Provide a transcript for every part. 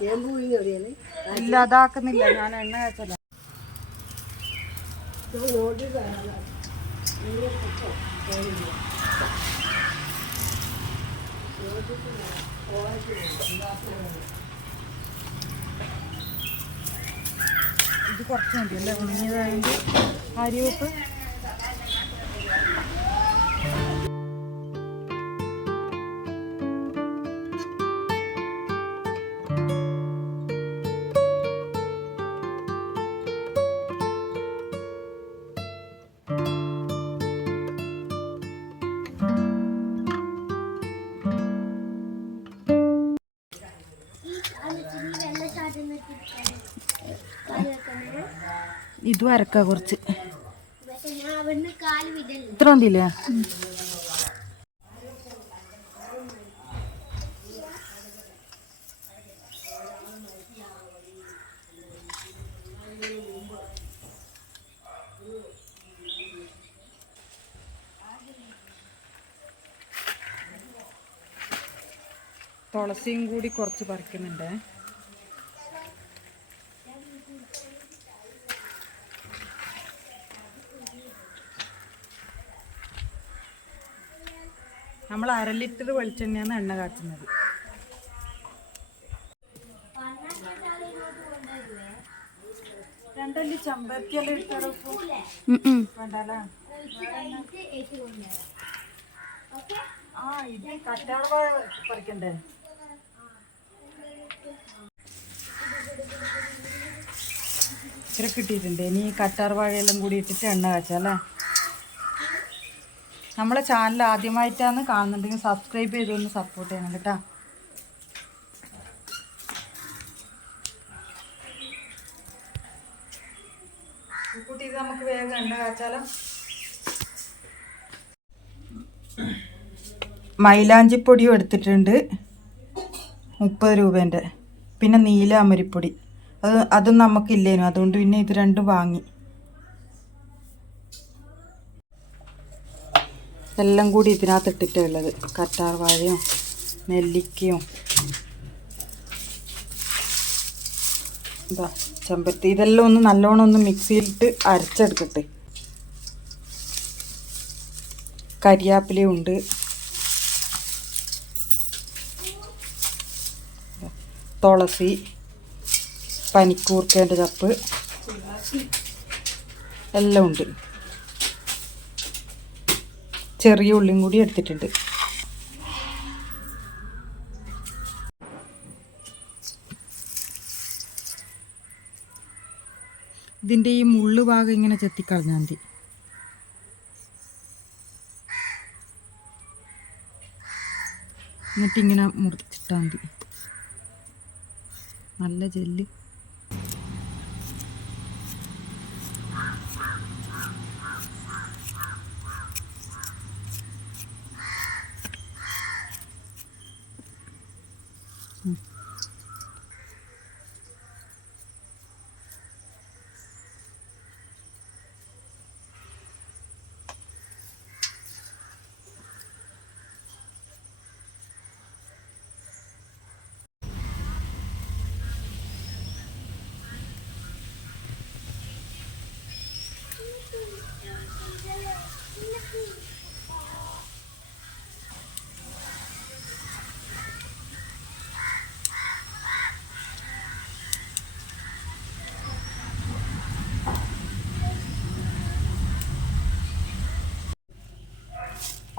ചേമ്പ് പുഴുങ്ങി എവിടെയാണ് ഇല്ല അതാക്കുന്നില്ല ഞാൻ എണ്ണ കാച്ചല ഇത് കുറച്ച് മതി അല്ലേ ഉണങ്ങിയതായത് അരിവെപ്പ് ഇതും അരക്ക കുറച്ച്. ഇത്ര ഉണ്ടില്ലേ തുളസിയും കൂടി കുറച്ച് പറിക്കുന്നുണ്ടേ. നമ്മൾ അര ലിറ്റർ വെളിച്ചെണ്ണയാണ് എണ്ണ കാച്ചുന്നത്. രണ്ടല്ലി ചമ്പരത്തിയെല്ലാം വേണ്ടല്ലേ? ആ ഇത് കറ്റാർവാഴ പറിക്കണ്ടേ? ഇച്ചിരി കിട്ടിയിട്ടുണ്ട്. ഇനി കറ്റാർ വാഴയെല്ലാം കൂടി ഇട്ടിട്ട് എണ്ണ കാച്ചല്ലേ നമ്മളെ ചാനൽ ആദ്യമായിട്ടാണ് കാണുന്നുണ്ടെങ്കിൽ സബ്സ്ക്രൈബ് ചെയ്തൊന്ന് സപ്പോർട്ട് ചെയ്യണം കേട്ടോ. നമുക്ക് വേഗം എണ്ണ മൈലാഞ്ചിപ്പൊടിയും എടുത്തിട്ടുണ്ട്. മുപ്പത് രൂപേന്റെ. പിന്നെ നീല അമരിപ്പൊടി. അത് അതും നമുക്കില്ലേനു. അതുകൊണ്ട് പിന്നെ ഇത് രണ്ടും വാങ്ങി. എല്ലാം കൂടി ഇതിനകത്ത് ഇട്ടിട്ടുള്ളത് കറ്റാർ വാഴയും നെല്ലിക്കയും. എന്താ ചെമ്പരത്തി. ഇതെല്ലാം ഒന്ന് നല്ലോണം ഒന്ന് മിക്സിയിലിട്ട് അരച്ചെടുക്കട്ടെ. കരിയാപ്പിലയും ഉണ്ട്. തുളസി പനിക്കൂർക്കേന്റെ ചപ്പ്. എല്ലാം ഉണ്ട്. ചെറിയ ഉള്ളിയും കൂടി എടുത്തിട്ടുണ്ട്. ഇതിന്റെ ഈ മുള്ളു ഭാഗം ഇങ്ങനെ ചെത്തിക്കളഞ്ഞാൽ മതി. എന്നിട്ടിങ്ങനെ മുറിച്ചിട്ടാൽ മതി. നല്ല ജെല്ല്. Hmm.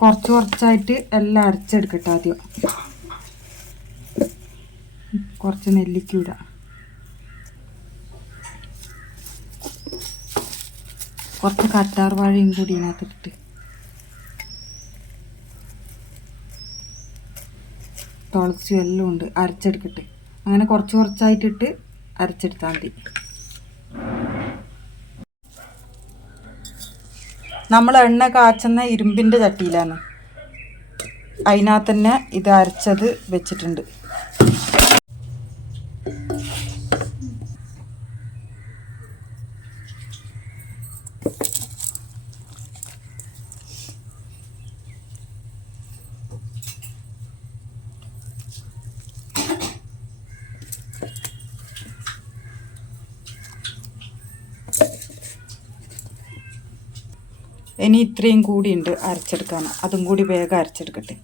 കുറച്ച് കുറച്ചായിട്ട് എല്ലാം അരച്ചെടുക്കട്ടെ ആദ്യം. കുറച്ച് നെല്ലിക്ക ഇടാം. കുറച്ച് കറ്റാർ വാഴയും കൂടി ഇതിനകത്തിട്ട്. തുളസിയും എല്ലാം ഉണ്ട്. അരച്ചെടുക്കട്ടെ. അങ്ങനെ കുറച്ച് കുറച്ചായിട്ടിട്ട് അരച്ചെടുത്താൽ മതി. നമ്മൾ എണ്ണ കാച്ചുന്ന ഇരുമ്പിന്റെ ചട്ടിയിലാണ്. അതിനകത്ത് തന്നെ ഇത് അരച്ചത് വെച്ചിട്ടുണ്ട്. ഇനി ഇത്രയും കൂടി ഉണ്ട് അരച്ചെടുക്കാൻ. അതും കൂടി വേഗം അരച്ചെടുക്കട്ടെ.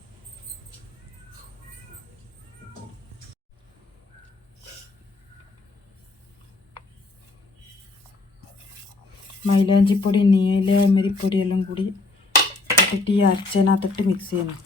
മൈലാഞ്ചിപ്പൊടി നീലമരിപ്പൊടി എല്ലാം കൂടി ഇട്ടിട്ട് ഈ അരച്ചതിനകത്തിട്ട് മിക്സ് ചെയ്യണം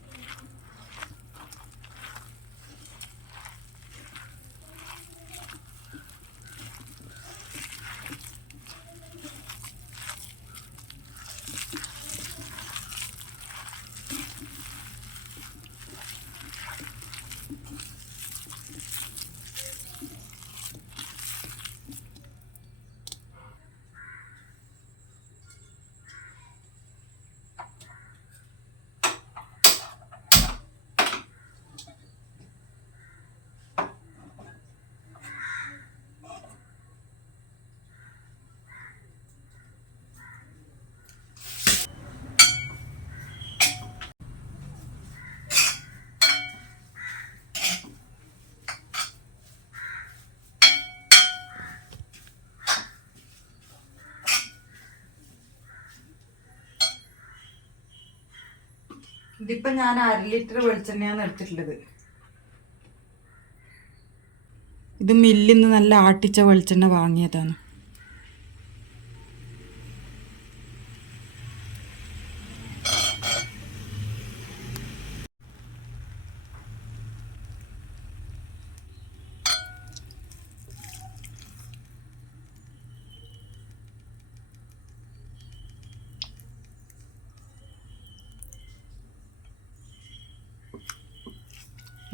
ഇതിപ്പോ ഞാൻ അര ലിറ്റർ വെളിച്ചെണ്ണയാണ് എടുത്തിട്ടുള്ളത്. ഇത് മില്ലിൽ നിന്ന് നല്ല ആട്ടിച്ച വെളിച്ചെണ്ണ വാങ്ങിയതാണ്.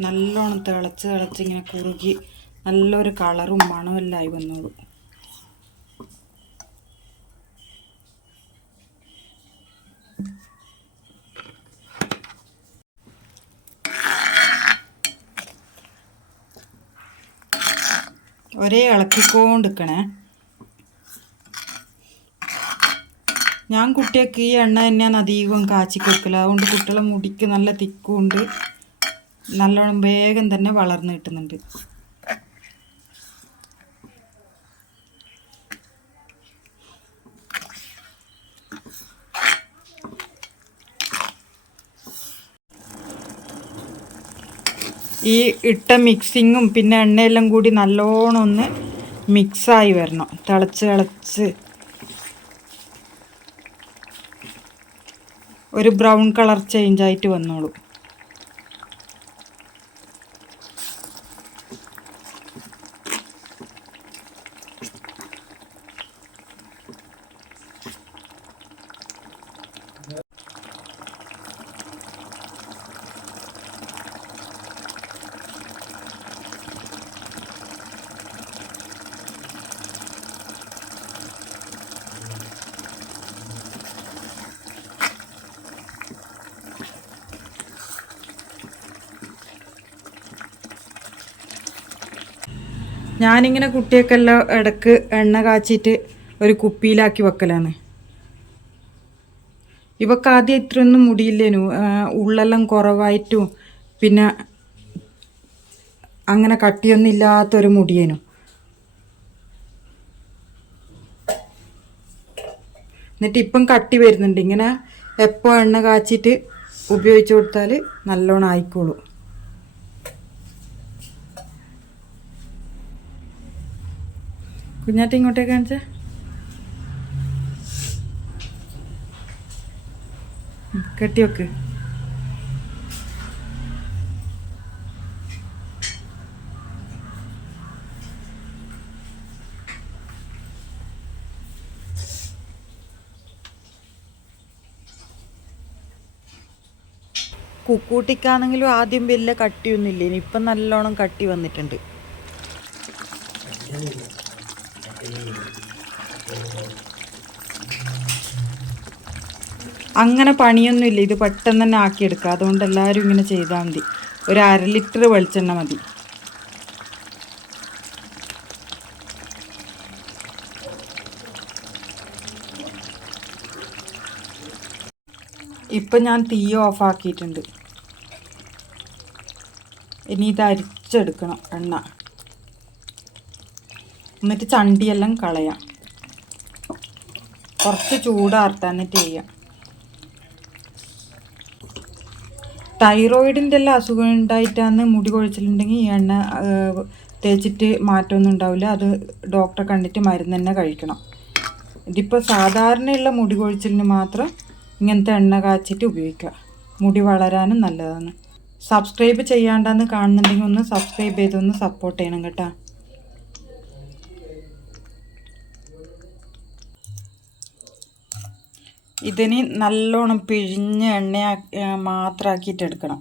നല്ലോണം തിളച്ച് തിളച്ച് ഇങ്ങനെ കുറുകി നല്ലൊരു കളറും മണമെല്ലാം ആയി വന്നോളൂ. ഒരേ ഇളക്കിക്കൊണ്ടിരിക്കണേ. ഞാൻ കുട്ടിയൊക്കെ ഈ എണ്ണ തന്നെയാണ് അധികം കാച്ചി അതുകൊണ്ട് കുട്ടികളെ മുടിക്ക് നല്ല തിക്കുണ്ട് നല്ലോണം വേഗം തന്നെ വളർന്നു കിട്ടുന്നുണ്ട്. ഈ ഇട്ട മിക്സിങ്ങും പിന്നെ എണ്ണയെല്ലാം കൂടി നല്ലോണം ഒന്ന് മിക്സായി വരണം. തിളച്ച് തിളച്ച്. ഒരു ബ്രൗൺ കളർ ചേഞ്ച് ആയിട്ട് വന്നോളൂ. ഞാനിങ്ങനെ കുട്ടിയൊക്കെല്ലാം ഇടയ്ക്ക് എണ്ണ കാച്ചിട്ട് ഒരു കുപ്പിയിലാക്കി വെക്കലാണ്. ഇവക്ക് ആദ്യം ഇത്രയൊന്നും മുടിയില്ലേനു. ഉള്ളെല്ലാം കുറവായിട്ടും പിന്നെ അങ്ങനെ കട്ടിയൊന്നും ഇല്ലാത്തൊരു മുടിയേനു. എന്നിട്ട് ഇപ്പം കട്ടി വരുന്നുണ്ട്. ഇങ്ങനെ എപ്പോൾ എണ്ണ കാച്ചിട്ട് ഉപയോഗിച്ച് കൊടുത്താൽ നല്ലോണം ആയിക്കോളൂ. കുഞ്ഞാറ്റ ഇങ്ങോട്ടേക്ക് കാണിച്ചേ. കെട്ടി വെക്ക്. കുക്കൂട്ടിക്കാണെങ്കിലും ആദ്യം വലിയ കട്ടിയൊന്നുമില്ല ഇനി ഇപ്പം നല്ലോണം കട്ടി വന്നിട്ടുണ്ട്. അങ്ങനെ പണിയൊന്നുമില്ല. ഇത് പെട്ടെന്ന് തന്നെ ആക്കിയെടുക്കുക. അതുകൊണ്ട് എല്ലാവരും ഇങ്ങനെ ചെയ്താൽ മതി. ഒരു അര ലിറ്റർ വെളിച്ചെണ്ണ മതി. ഇപ്പം ഞാൻ തീ ഓഫ് ആക്കിയിട്ടുണ്ട് ഇനി ഇത് അരിച്ചെടുക്കണം എണ്ണ. എന്നിട്ട് ചണ്ടിയെല്ലാം കളയാം. കുറച്ച് ചൂടാർത്താൻ എന്നിട്ട് ചെയ്യാം. തൈറോയിഡിന്റെ എല്ലാം അസുഖം ഉണ്ടായിട്ടാന്ന് മുടി കൊഴിച്ചിട്ടുണ്ടെങ്കിൽ ഈ എണ്ണ തേച്ചിട്ട് മാറ്റമൊന്നും ഉണ്ടാവില്ല. അത് ഡോക്ടറെ കണ്ടിട്ട് മരുന്ന് തന്നെ കഴിക്കണം. ഇതിപ്പോൾ സാധാരണയുള്ള മുടി കൊഴിച്ചിലിന് മാത്രം ഇങ്ങനത്തെ എണ്ണ കാച്ചിട്ട് ഉപയോഗിക്കുക. മുടി വളരാനും നല്ലതാണ്. സബ്സ്ക്രൈബ് ചെയ്യാണ്ടാന്ന് കാണുന്നുണ്ടെങ്കിൽ ഒന്ന് സബ്സ്ക്രൈബ് ചെയ്തൊന്ന് സപ്പോർട്ട് ചെയ്യണം കേട്ടോ. ഇതിന് നല്ലോണം പിഴിഞ്ഞ എണ്ണയാ മാത്രമാക്കിയിട്ട് എടുക്കണം.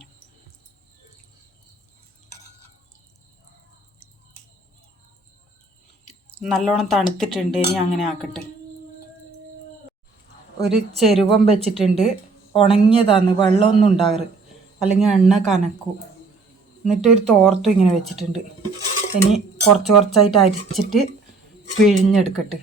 നല്ലോണം തണുത്തിട്ടുണ്ട് ഇനി അങ്ങനെ ആക്കട്ടെ. ഒരു ചെരുവം വെച്ചിട്ടുണ്ട് ഉണങ്ങിയതാണ് വെള്ളമൊന്നും ഉണ്ടാകരുത് അല്ലെങ്കിൽ എണ്ണ കനക്കും. എന്നിട്ട് ഒരു തോർത്തും ഇങ്ങനെ വെച്ചിട്ടുണ്ട്. ഇനി കുറച്ച് കുറച്ചായിട്ട് അരിച്ചിട്ട് പിഴിഞ്ഞെടുക്കട്ടെ.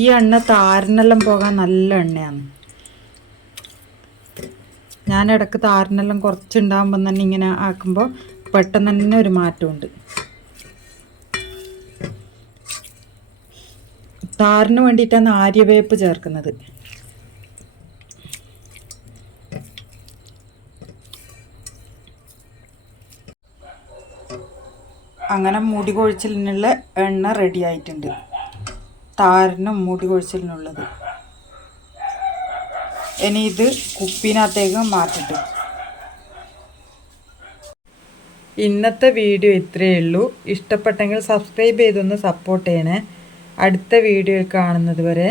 ഈ എണ്ണ താരനെല്ലാം പോകാൻ നല്ല എണ്ണയാണ്. ഞാൻ ഇടയ്ക്ക് താരനെല്ലാം കുറച്ചുണ്ടാകുമ്പോൾ തന്നെ ഇങ്ങനെ ആക്കുമ്പോൾ പെട്ടെന്ന് തന്നെ ഒരു മാറ്റമുണ്ട്. താരന് വേണ്ടിയിട്ടാണ് ആര്യവേപ്പ് ചേർക്കുന്നത്. അങ്ങനെ മുടി കൊഴിച്ചിലിനുള്ള എണ്ണ റെഡി ആയിട്ടുണ്ട്. താരനും മൂടി കൊഴിച്ചിലിനുള്ളത്. ഇനി ഇത് കുപ്പിനകത്തേക്ക് മാറ്റിട്ട്. ഇന്നത്തെ വീഡിയോ ഇത്രയേ ഉള്ളൂ. ഇഷ്ടപ്പെട്ടെങ്കിൽ സബ്സ്ക്രൈബ് ചെയ്തൊന്ന് സപ്പോർട്ട് ചെയ്യണേ. അടുത്ത വീഡിയോയിൽ കാണുന്നത് വരെ.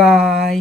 ബായ്.